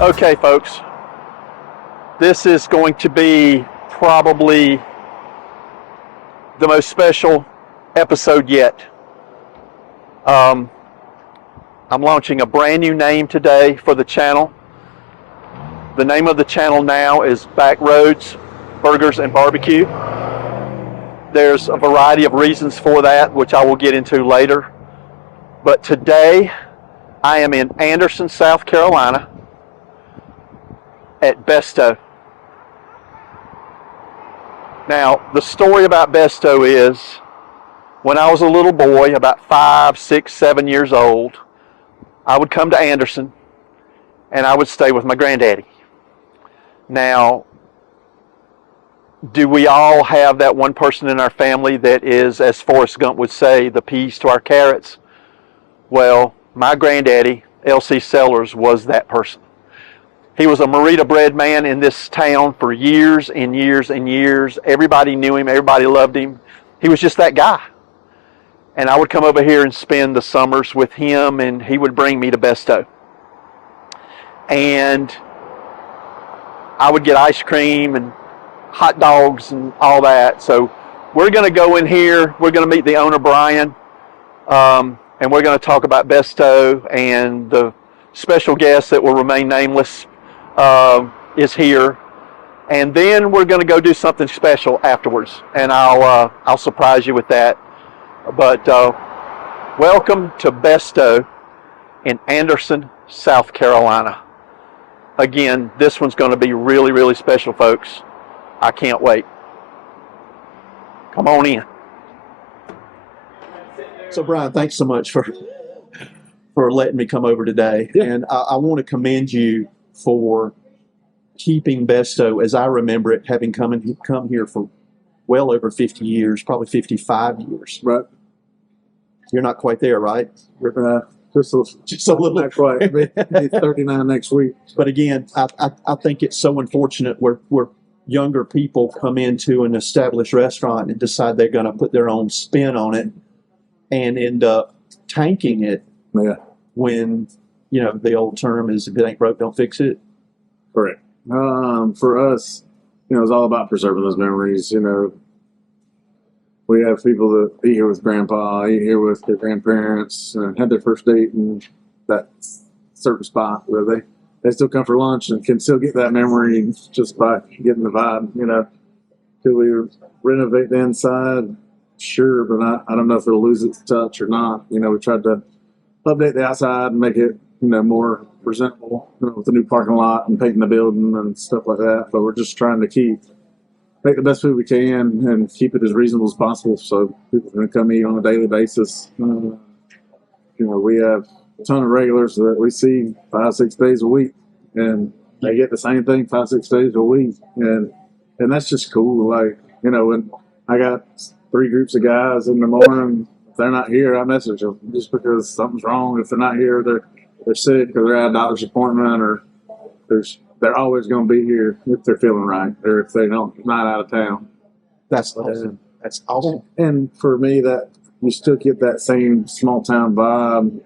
Okay, folks, this is going to be probably the most special episode yet. I'm launching a brand new name today for the channel. The name of the channel now is Backroads Burgers and Barbecue. There's a variety of reasons for that, which I will get into later. But today, I am in Anderson, South Carolina, at Besto. Now, the story about Besto is, when I was a little boy, about 5, 6, 7 years old, I would come to Anderson and I would stay with my granddaddy. Now, do we all have that one person in our family that is, as Forrest Gump would say, the peas to our carrots? Well, my granddaddy, L.C. Sellers, was that person. He was a Merita bred man in this town for years and years and years. Everybody knew him. Everybody loved him. He was just that guy. And I would come over here and spend the summers with him, and he would bring me to Besto. And I would get ice cream and hot dogs and all that. So we're going to go in here. We're going to meet the owner, Brian, and we're going to talk about Besto, and the special guest that will remain nameless is here, and then we're going to go do something special afterwards, and I'll surprise you with that. But welcome to Besto in Anderson, South Carolina. Again, this one's going to be really, really special, folks. I can't wait. Come on in. So, Brian, thanks so much for letting me come over today. Yeah. And I want to commend you for keeping Besto, as I remember it, having come here for well over 50 years, probably 55 years. Right. You're not quite there, right? Just a little. Not quite. Be 39 next week. But again, I think it's so unfortunate where younger people come into an established restaurant and decide they're going to put their own spin on it and end up tanking it. Yeah. When, you know, the old term is, if it ain't broke, don't fix it. Correct. For us, you know, it's all about preserving those memories. You know, we have people that eat here with grandpa, eat here with their grandparents, and had their first date in that certain spot where they still come for lunch and can still get that memory just by getting the vibe. You know, could we renovate the inside? Sure, but I don't know if it'll lose its touch or not. You know, we tried to update the outside and make it, you know, more presentable, you know, with the new parking lot and painting the building and stuff like that. But we're just trying to make the best food we can and keep it as reasonable as possible so people can come eat on a daily basis. You know, we have a ton of regulars that we see 5-6 days a week, and they get the same thing 5-6 days a week, and that's just cool. Like, you know, when I got 3 groups of guys in the morning, if they're not here, I message them just because something's wrong. If they're not here, they're sick or they're at a doctor's appointment, or they're always going to be here if they're feeling right or if they're not out of town. That's awesome. That's awesome. And for me, that you still get that same small town vibe.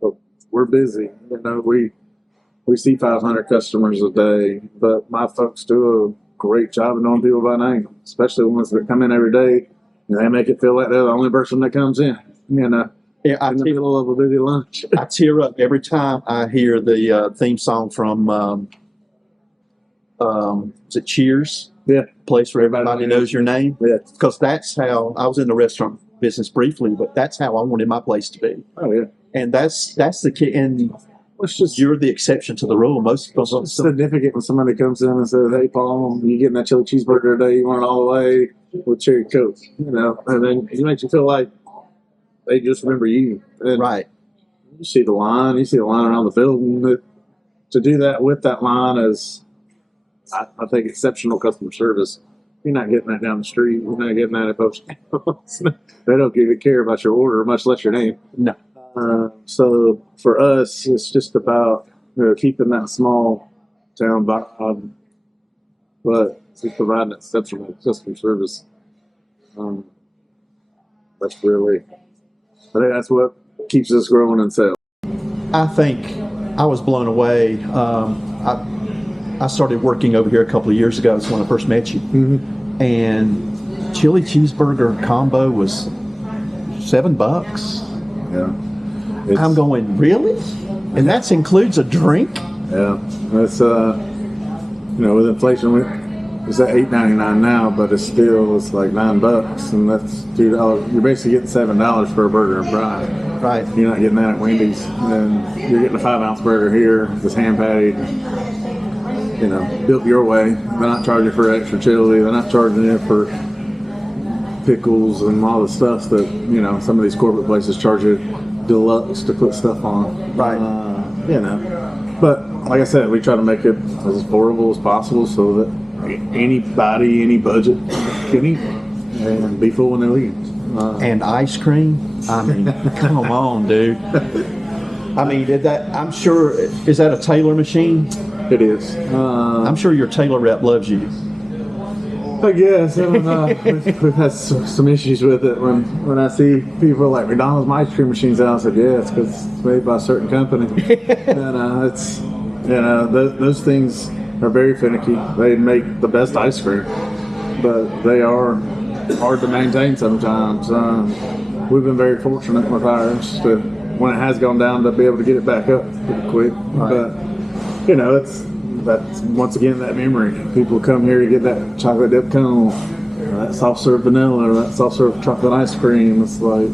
But we're busy. You know, we see 500 customers a day, but my folks do a great job of knowing people by name, especially the ones that come in every day. And they make it feel like they're the only person that comes in. You know. Yeah, in the middle of a busy lunch. I tear up every time I hear the theme song from is it Cheers? Yeah. Place where everybody knows your name. Yeah. Because that's how I was in the restaurant business briefly, but that's how I wanted my place to be. Oh yeah. And that's the key. And you're the exception to the rule. Most people. It's significant when somebody comes in and says, "Hey, Paul, you getting that chili cheeseburger today? You want it all the way with cherry coke?" You know, and then it makes you feel like they just remember you. And right. You see the line around the building. To do that with that line is, I think, exceptional customer service. You're not getting that down the street. You're not getting that at Post. They don't even care about your order, much less your name. No. So for us, it's just about, you know, keeping that small town vibe, but just providing exceptional customer service. I think that's what keeps us growing and sales. I think I was blown away. I started working over here a couple of years ago. That's when I first met you. Mm-hmm. And chili cheeseburger combo was $7. Yeah. I'm going, really? And that includes a drink? Yeah. That's with inflation, it's at $8.99 now, but it's like $9, and that's $2. You're basically getting $7 for a burger and fries. Right. You're not getting that at Wendy's, and you're getting a 5-ounce burger here, just hand patted, built your way. They're not charging for extra chili. They're not charging you for pickles and all the stuff that some of these corporate places charge you deluxe to put stuff on. Right. But like I said, we try to make it as affordable as possible so that anybody, any budget can eat and be full when they leave. And ice cream? I mean, come on, dude. I mean, I'm sure, is that a Taylor machine? It is. I'm sure your Taylor rep loves you. I guess. I don't know. We've had some issues with it when I see people like McDonald's ice cream machines out. I said, yeah, it's because it's made by a certain company. And it's, those things are very finicky. They make the best ice cream, but they are hard to maintain sometimes. We've been very fortunate with ours to, when it has gone down, to be able to get it back up pretty quick. Right. But that's once again that memory. People come here to get that chocolate dip cone, or that soft serve vanilla, or that soft serve chocolate ice cream. It's like,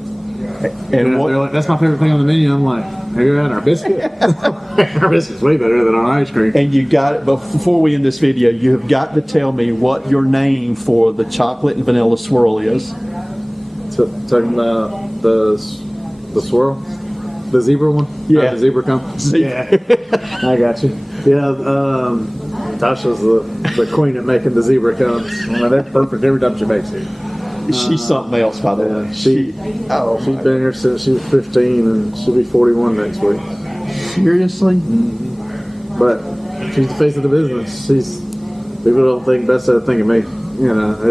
they're like, that's my favorite thing on the menu. I'm like, have you had our biscuit? Our biscuit's way better than our ice cream. And you got it, but before we end this video, you have got to tell me what your name for the chocolate and vanilla swirl is. Talking about the swirl? The zebra one? Yeah. The zebra cone? Yeah. I got you. Yeah, Tasha's the queen at making the zebra cones. They're perfect every time she makes it. She's something else, by the way. She's been here since she was 15, and she'll be 41 next week. Seriously? Mm-hmm. But she's the face of the business. People don't think Besto think of me.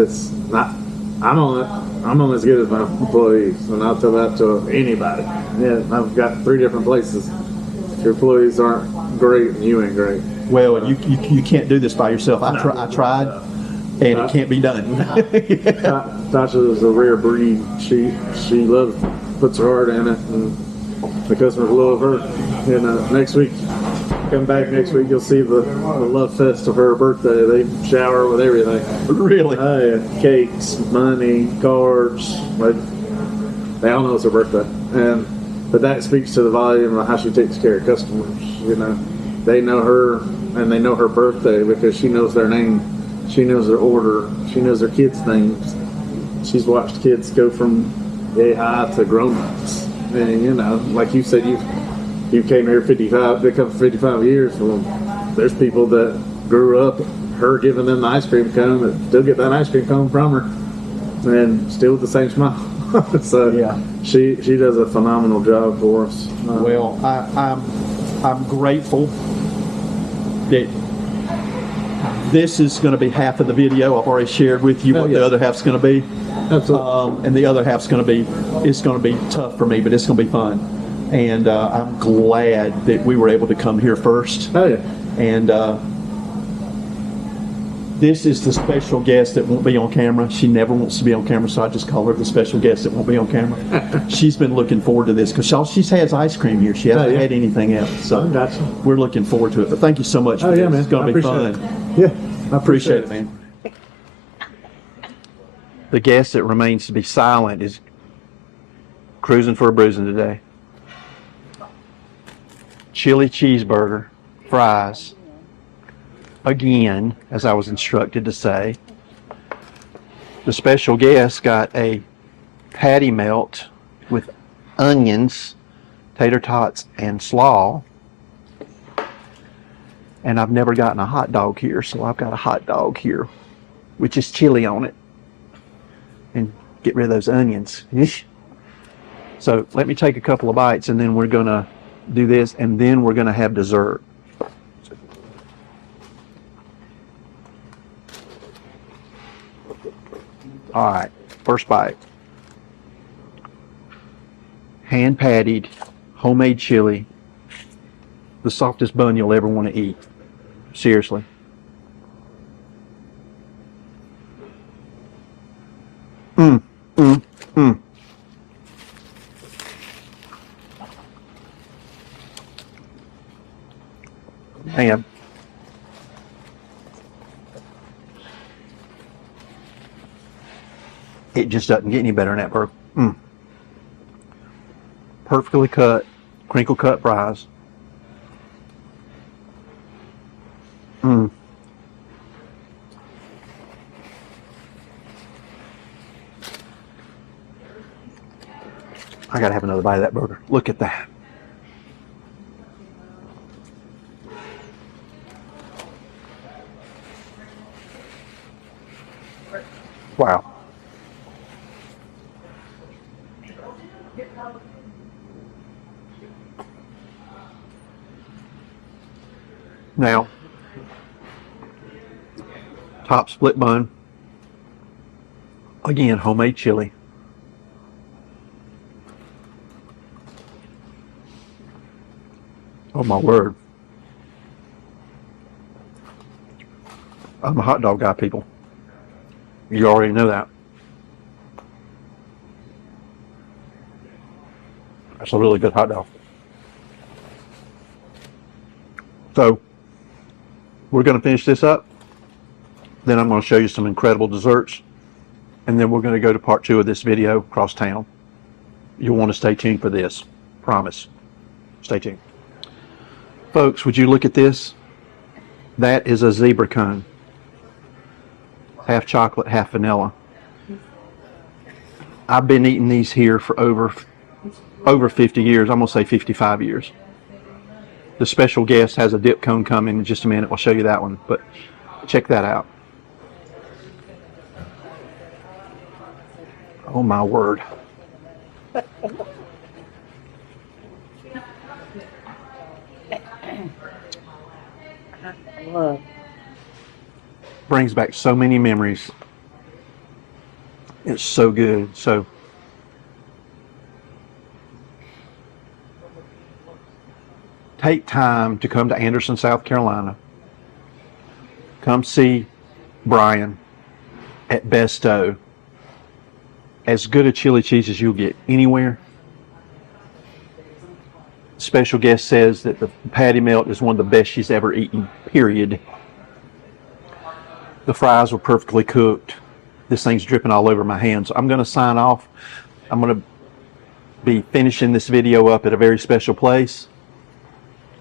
It's not. I'm on as good as my employees, and I'll tell that to anybody. Yeah, I've got 3 different places. If your employees aren't great, you ain't great. Well, you can't do this by yourself. I tried, and it can't be done. Tasha is a rare breed. She loves, puts her heart in it, and the customers love her. Next week, come back next week, you'll see the love fest of her birthday. They shower her with everything. Really? Oh yeah, cakes, money, cards. They all know it's her birthday, but that speaks to the volume of how she takes care of customers. They know her, and they know her birthday because she knows their name, she knows their order, she knows their kids' names. She's watched kids go from yay high to grown-ups, and like you said, you came here 55, they come for 55 years. Well, there's people that grew up her giving them the ice cream cone that still get that ice cream cone from her, and still with the same smile. So yeah, she does a phenomenal job for us. Well, I'm grateful that this is going to be half of the video. I've already shared with you what the other half's going to be. Absolutely. And the other half's going to be, it's going to be tough for me, but it's going to be fun. And I'm glad that we were able to come here first. Oh yeah. And this is the special guest that won't be on camera. She never wants to be on camera, so I just call her the special guest that won't be on camera. She's been looking forward to this because she has ice cream here. She hasn't had anything else. So we're looking forward to it. But thank you so much for this. Man. It's going to be fun. Yeah, I appreciate it, man. The guest that remains to be silent is cruising for a bruising today. Chili cheeseburger, fries, again, as I was instructed to say. The special guest got a patty melt with onions, tater tots, and slaw. And I've never gotten a hot dog here, so I've got a hot dog here, which is chili on it. And get rid of those onions. So let me take a couple of bites, and then we're going to do this, and then we're going to have dessert. All right, first bite. Hand patted, homemade chili, the softest bun you'll ever want to eat. Seriously. Man. It just doesn't get any better than that burger. Perfectly cut, crinkle cut fries. I gotta have another bite of that burger. Look at that. Wow. Now, top split bun. Again, homemade chili. Oh my word. I'm a hot dog guy, people. You already know that. That's a really good hot dog. So, we're going to finish this up. Then I'm going to show you some incredible desserts. And then we're going to go to part 2 of this video, across town. You'll want to stay tuned for this. Promise. Stay tuned. Folks, would you look at this? That is a zebra cone. Half chocolate, half vanilla. I've been eating these here for over 50 years. I'm going to say 55 years. The special guest has a dip cone coming in just a minute. I'll show you that one, but check that out. Oh my word. Brings back so many memories. It's so good. So take time to come to Anderson, South Carolina. Come see Brian at Besto. As good a chili cheese as you'll get anywhere. Special guest says that the patty melt is one of the best she's ever eaten, period. The fries were perfectly cooked. This thing's dripping all over my hands. I'm going to sign off. I'm going to be finishing this video up at a very special place.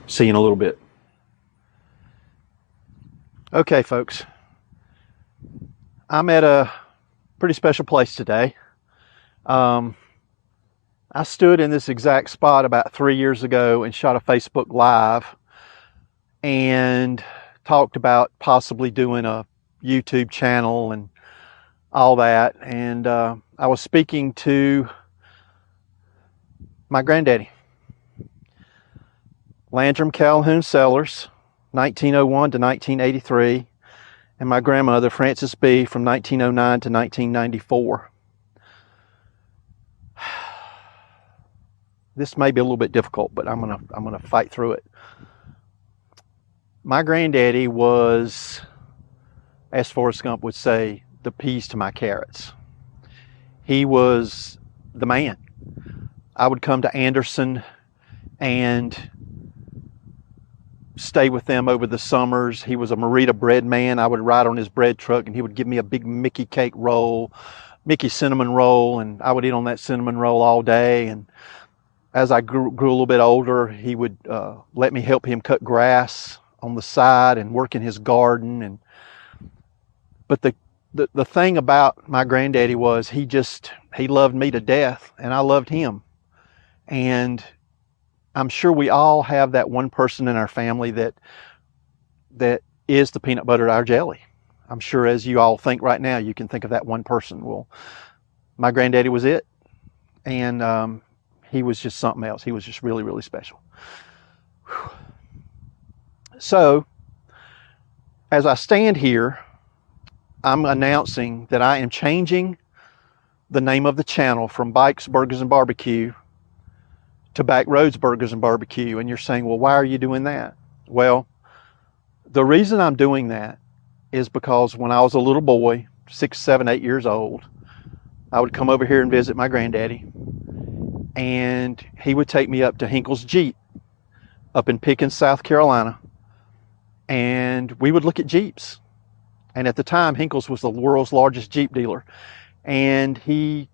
See you in a little bit. Okay, folks. I'm at a pretty special place today. I stood in this exact spot about 3 years ago and shot a Facebook Live and talked about possibly doing a YouTube channel and all that. And I was speaking to my granddaddy, Landrum Calhoun Sellers, 1901 to 1983, and my grandmother, Frances B., from 1909 to 1994. This may be a little bit difficult, but I'm gonna fight through it. My granddaddy was, as Forrest Gump would say, the peas to my carrots. He was the man. I would come to Anderson and stay with them over the summers. He was a Merita bread man. I would ride on his bread truck and he would give me a big Mickey cake roll, Mickey cinnamon roll, and I would eat on that cinnamon roll all day. And as I grew a little bit older, he would let me help him cut grass on the side and work in his garden. But the thing about my granddaddy was he loved me to death, and I loved him. And I'm sure we all have that one person in our family that is the peanut butter to our jelly. I'm sure as you all think right now, you can think of that one person. Well, my granddaddy was it. And he was just something else. He was just really, really special. Whew. So, as I stand here, I'm announcing that I am changing the name of the channel from Bikes, Burgers, and Barbecue to Backroads Burgers and Barbecue. And you're saying, well, why are you doing that? Well, the reason I'm doing that is because when I was a little boy, 6, 7, 8 years old, I would come over here and visit my granddaddy, and he would take me up to Hinkle's Jeep up in Pickens, South Carolina, and we would look at Jeeps. And at the time, Hinkle's was the world's largest Jeep dealer. And he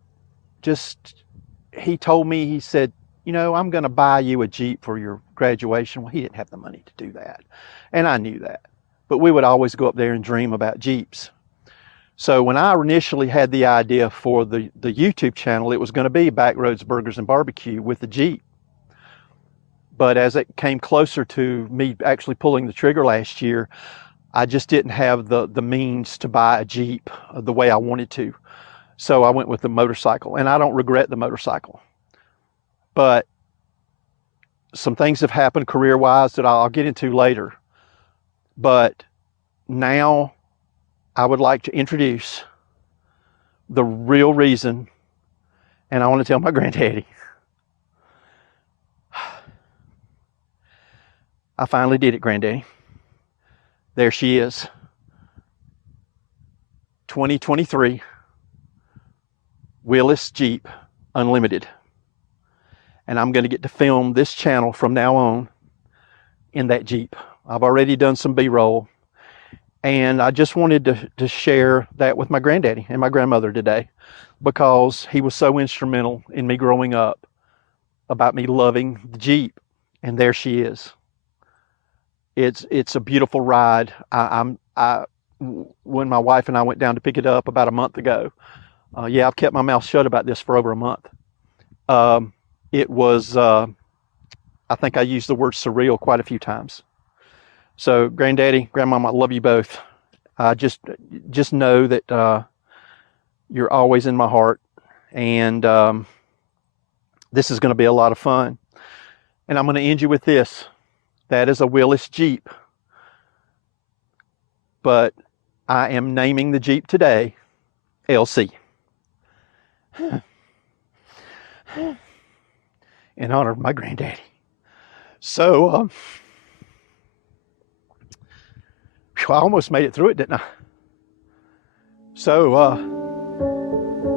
told me, he said, you know, I'm going to buy you a Jeep for your graduation. Well, he didn't have the money to do that. And I knew that. But we would always go up there and dream about Jeeps. So when I initially had the idea for the YouTube channel, it was going to be Backroads Burgers and Barbecue with the Jeep. But as it came closer to me actually pulling the trigger last year, I just didn't have the means to buy a Jeep the way I wanted to. So I went with the motorcycle, and I don't regret the motorcycle. But some things have happened career-wise that I'll get into later. But now I would like to introduce the real reason, and I want to tell my granddaddy. I finally did it, Granddaddy. There she is. 2023 Willis Jeep Unlimited. And I'm going to get to film this channel from now on in that Jeep. I've already done some B-roll. And I just wanted to share that with my granddaddy and my grandmother today, because he was so instrumental in me growing up, about me loving the Jeep. And there she is. It's a beautiful ride. When my wife and I went down to pick it up about a month ago, I've kept my mouth shut about this for over a month. It was, I think I used the word surreal quite a few times. So Granddaddy, Grandmama, I love you both. Just know that you're always in my heart, and this is going to be a lot of fun. And I'm going to end you with this. That is a Willis Jeep, but I am naming the Jeep today LC. In honor of my granddaddy. So, I almost made it through it, didn't I? So,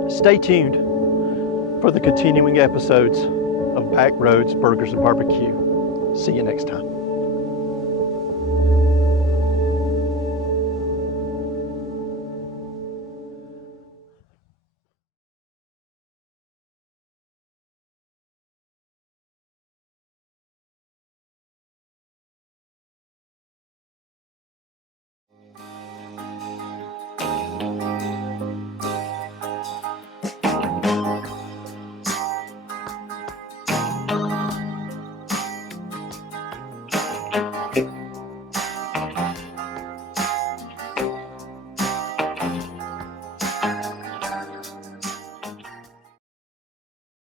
stay tuned for the continuing episodes of Backroads Burgers and Barbecue. See you next time.